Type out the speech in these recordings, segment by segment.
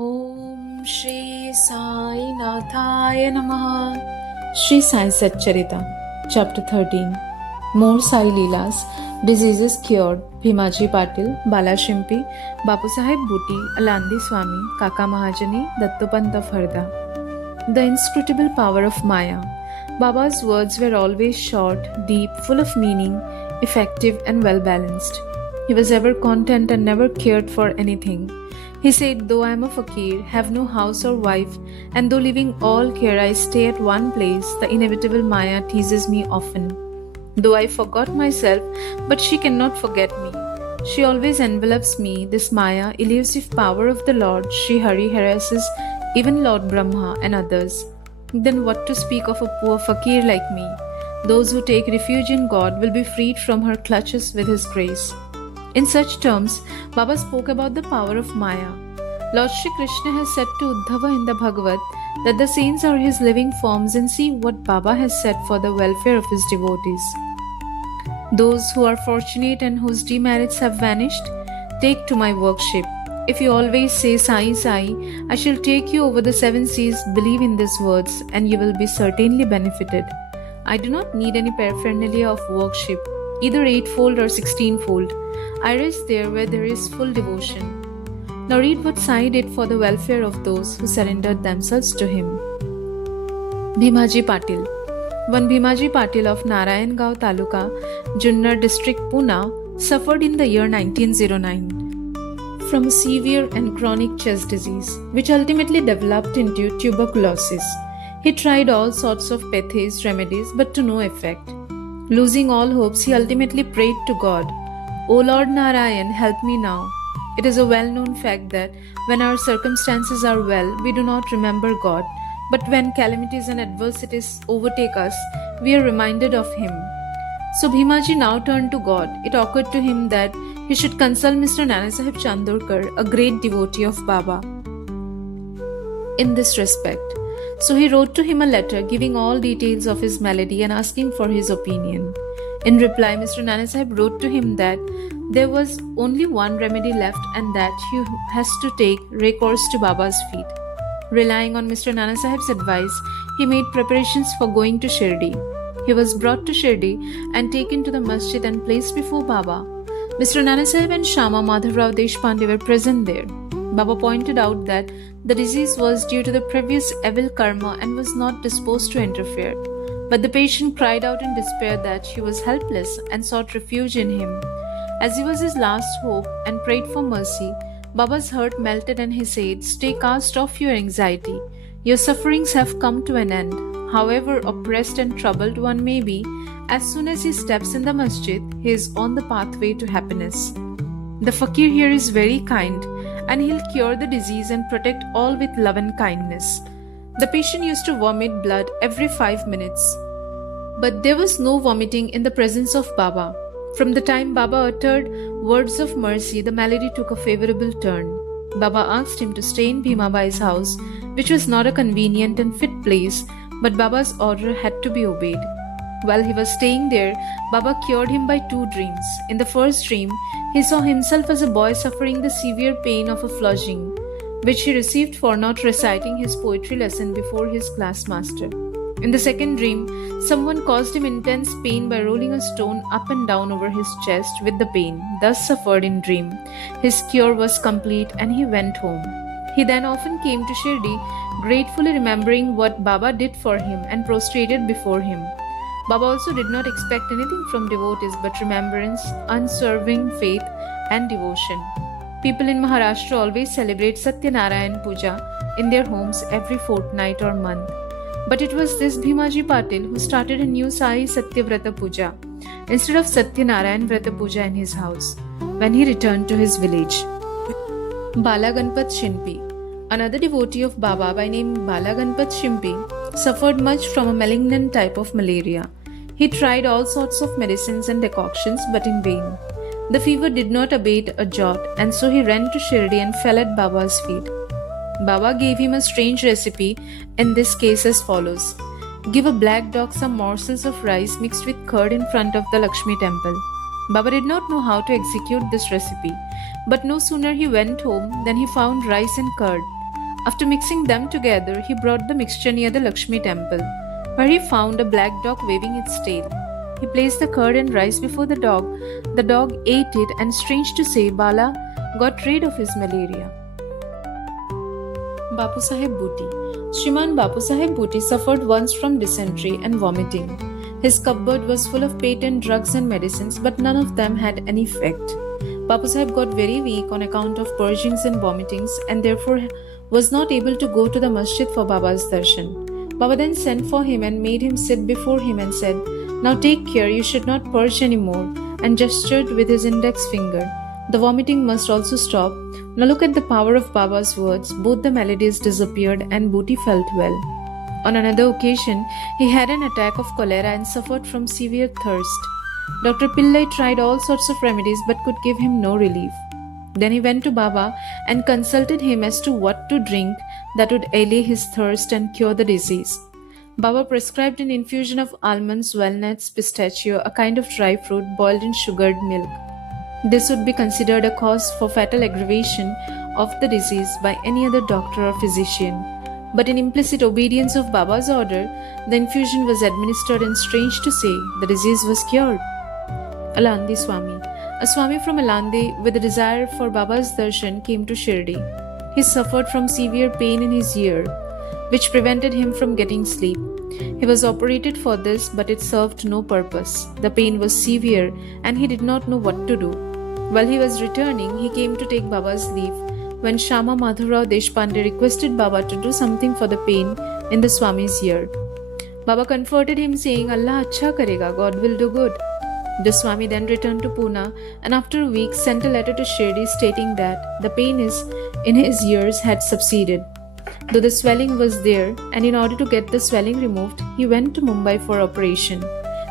Om Shri Sai Nathaya Namaha. Shri Sai Satcharita, Chapter 13. More Sai Leelas, Diseases Cured, Bhimaji Patil, Bala Shimpi, Bapu Sahib Bhuti, Alandi Swami, Kaka Mahajani, Dattopant of Harda. The inscrutable power of Maya. Baba's words were always short, deep, full of meaning, effective and well balanced. He was ever content and never cared for anything. He said, though I am a fakir, have no house or wife, and though leaving all care I stay at one place, the inevitable Maya teases me often. Though I forgot myself, but she cannot forget me. She always envelops me, this Maya, elusive power of the Lord. Sri Hari harasses even Lord Brahma and others. Then what to speak of a poor fakir like me? Those who take refuge in God will be freed from her clutches with His grace. In such terms, Baba spoke about the power of Maya. Lord Shri Krishna has said to Uddhava in the Bhagavad that the saints are his living forms, and see what Baba has said for the welfare of his devotees. Those who are fortunate and whose demerits have vanished, take to my workship. If you always say Sai Sai, I shall take you over the seven seas, believe in these words, and you will be certainly benefited. I do not need any paraphernalia of worship, either eightfold or 16-fold. I rest there where there is full devotion. Now read what Sai did for the welfare of those who surrendered themselves to him. Bhimaji Patil. One Bhimaji Patil of Narayangao Taluka, Junnar district, Pune, suffered in the year 1909 from a severe and chronic chest disease, which ultimately developed into tuberculosis. He tried all sorts of pathies, remedies, but to no effect. Losing all hopes, he ultimately prayed to God, O Lord Narayan, help me now. It is a well-known fact that when our circumstances are well, we do not remember God, but when calamities and adversities overtake us, we are reminded of Him. So Bhimaji now turned to God. It occurred to him that he should consult Mr. Nanasaheb Chandorkar, a great devotee of Baba, in this respect. So he wrote to him a letter giving all details of his malady and asking for his opinion. In reply, Mr. Nanasaheb wrote to him that there was only one remedy left and that he has to take recourse to Baba's feet. Relying on Mr. Nanasaheb's advice, he made preparations for going to Shirdi. He was brought to Shirdi and taken to the masjid and placed before Baba. Mr. Nanasaheb and Shama Madhavrao Deshpande were present there. Baba pointed out that the disease was due to the previous evil karma and was not disposed to interfere. But the patient cried out in despair that he was helpless and sought refuge in him. As he was his last hope and prayed for mercy, Baba's heart melted and he said, Stay, cast off your anxiety. Your sufferings have come to an end. However oppressed and troubled one may be, as soon as he steps in the masjid, he is on the pathway to happiness. The fakir here is very kind, and he'll cure the disease and protect all with love and kindness. The patient used to vomit blood every 5 minutes. But there was no vomiting in the presence of Baba. From the time Baba uttered words of mercy, the malady took a favorable turn. Baba asked him to stay in Bhimabai's house, which was not a convenient and fit place, but Baba's order had to be obeyed. While he was staying there, Baba cured him by 2 dreams. In the first dream, he saw himself as a boy suffering the severe pain of a flogging, which he received for not reciting his poetry lesson before his class master. In the second dream, someone caused him intense pain by rolling a stone up and down over his chest with the pain, thus suffered in dream. His cure was complete and he went home. He then often came to Shirdi, gratefully remembering what Baba did for him and prostrated before him. Baba also did not expect anything from devotees but remembrance, unswerving faith and devotion. People in Maharashtra always celebrate Satyanarayan Puja in their homes every fortnight or month. But it was this Bhimaji Patil who started a new Sai Satyavrata Puja instead of Satyanarayan Vrata Puja in his house when he returned to his village. Bala Ganpat Shimpi. Another devotee of Baba by name Bala Ganpat Shimpi suffered much from a malignant type of malaria. He tried all sorts of medicines and decoctions but in vain. The fever did not abate a jot, and so he ran to Shirdi and fell at Baba's feet. Baba gave him a strange recipe, in this case as follows. Give a black dog some morsels of rice mixed with curd in front of the Lakshmi temple. Baba did not know how to execute this recipe, but no sooner he went home than he found rice and curd. After mixing them together, he brought the mixture near the Lakshmi temple, where he found a black dog waving its tail. He placed the curd and rice before the dog. The dog ate it, and strange to say, Bala got rid of his malaria. Bapu Sahib Bhuti. Shriman Bapu Sahib Bhuti suffered once from dysentery and vomiting. His cupboard was full of patent drugs and medicines, but none of them had any effect. Bapu Sahib got very weak on account of purgings and vomitings, and therefore was not able to go to the masjid for Baba's darshan. Baba then sent for him and made him sit before him and said, "Now take care, you should not purge anymore," and gestured with his index finger. The vomiting must also stop. Now look at the power of Baba's words. Both the maladies disappeared and Bhuti felt well. On another occasion, he had an attack of cholera and suffered from severe thirst. Dr. Pillai tried all sorts of remedies but could give him no relief. Then he went to Baba and consulted him as to what to drink that would allay his thirst and cure the disease. Baba prescribed an infusion of almonds, walnuts, pistachio, a kind of dry fruit boiled in sugared milk. This would be considered a cause for fatal aggravation of the disease by any other doctor or physician. But in implicit obedience of Baba's order, the infusion was administered, and strange to say, the disease was cured. Alandi Swami. A Swami from Alandi with a desire for Baba's darshan came to Shirdi. He suffered from severe pain in his ear, which prevented him from getting sleep. He was operated for this, but it served no purpose. The pain was severe, and he did not know what to do. While he was returning, he came to take Baba's leave, when Shama Madhurao Deshpande requested Baba to do something for the pain in the Swami's ear. Baba comforted him, saying, "Allah achha karega, God will do good." The Swami then returned to Pune, and after a week sent a letter to Shirdi stating that the pain in his ears had subsided, though the swelling was there, and in order to get the swelling removed, he went to Mumbai for operation.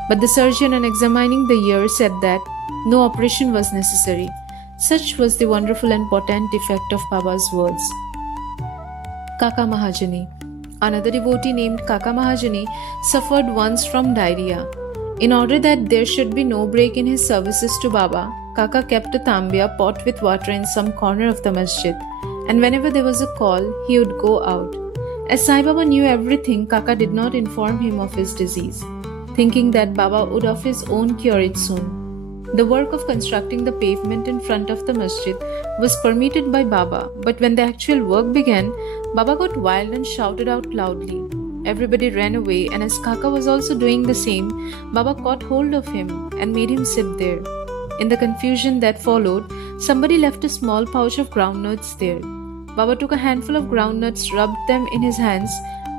But the surgeon, on examining the ear, said that no operation was necessary. Such was the wonderful and potent effect of Baba's words. Kaka Mahajani. Another devotee named Kaka Mahajani suffered once from diarrhea. In order that there should be no break in his services to Baba, Kaka kept a tambia pot with water in some corner of the masjid, and whenever there was a call, he would go out. As Sai Baba knew everything, Kaka did not inform him of his disease, thinking that Baba would of his own cure it soon. The work of constructing the pavement in front of the masjid was permitted by Baba, but when the actual work began, Baba got wild and shouted out loudly. Everybody ran away, and as Kaka was also doing the same, Baba caught hold of him and made him sit there. In the confusion that followed, somebody left a small pouch of groundnuts there. Baba took a handful of groundnuts, rubbed them in his hands,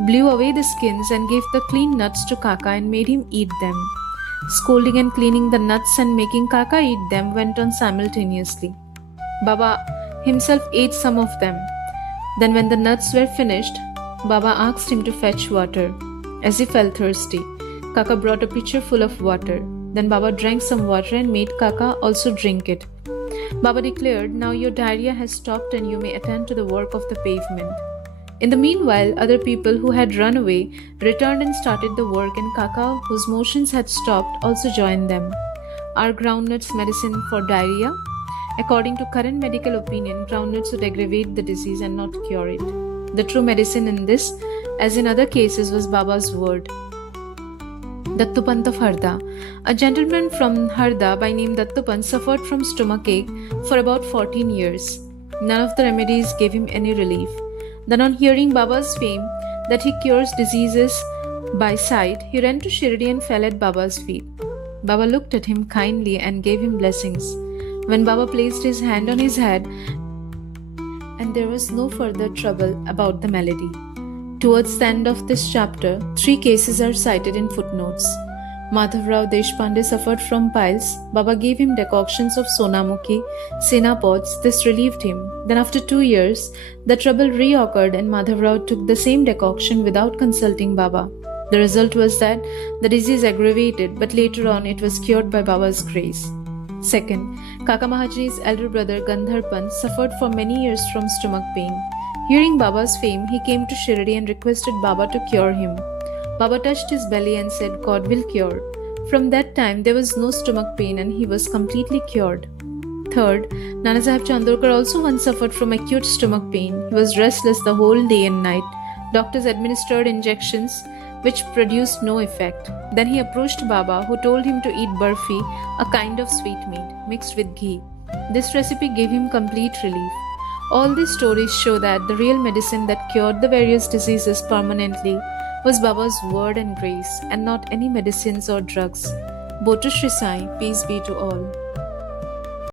blew away the skins, and gave the clean nuts to Kaka and made him eat them. Scolding and cleaning the nuts and making Kaka eat them went on simultaneously. Baba himself ate some of them. Then when the nuts were finished, Baba asked him to fetch water. As he felt thirsty, Kaka brought a pitcher full of water. Then Baba drank some water and made Kaka also drink it. Baba declared, "Now your diarrhea has stopped and you may attend to the work of the pavement." In the meanwhile, other people who had run away returned and started the work, and Kaka, whose motions had stopped, also joined them. Are groundnuts medicine for diarrhea? According to current medical opinion, groundnuts would aggravate the disease and not cure it. The true medicine in this, as in other cases, was Baba's word. Dattupant of Harda. A gentleman from Harda by name Dattupant suffered from stomachache for about 14 years. None of the remedies gave him any relief. Then on hearing Baba's fame that he cures diseases by sight, he ran to Shirdi and fell at Baba's feet. Baba looked at him kindly and gave him blessings. When Baba placed his hand on his head, and there was no further trouble about the malady. Towards the end of this chapter, 3 cases are cited in footnotes. Madhavrao Deshpande suffered from piles. Baba gave him decoctions of Sonamukhi, Sena pods. This relieved him. Then after 2 years, the trouble reoccurred and Madhavrao took the same decoction without consulting Baba. The result was that the disease aggravated, but later on it was cured by Baba's grace. Second, Kaka Mahajani's elder brother Gandharpan suffered for many years from stomach pain. Hearing Baba's fame, he came to Shirdi and requested Baba to cure him. Baba touched his belly and said, "God will cure." From that time, there was no stomach pain and he was completely cured. 3rd, Nanasaheb Chandorkar also once suffered from acute stomach pain. He was restless the whole day and night. Doctors administered injections which produced no effect. Then he approached Baba, who told him to eat barfi, a kind of sweetmeat mixed with ghee. This recipe gave him complete relief. All these stories show that the real medicine that cured the various diseases permanently was Baba's word and grace, and not any medicines or drugs. Botu Shri Sai, peace be to all.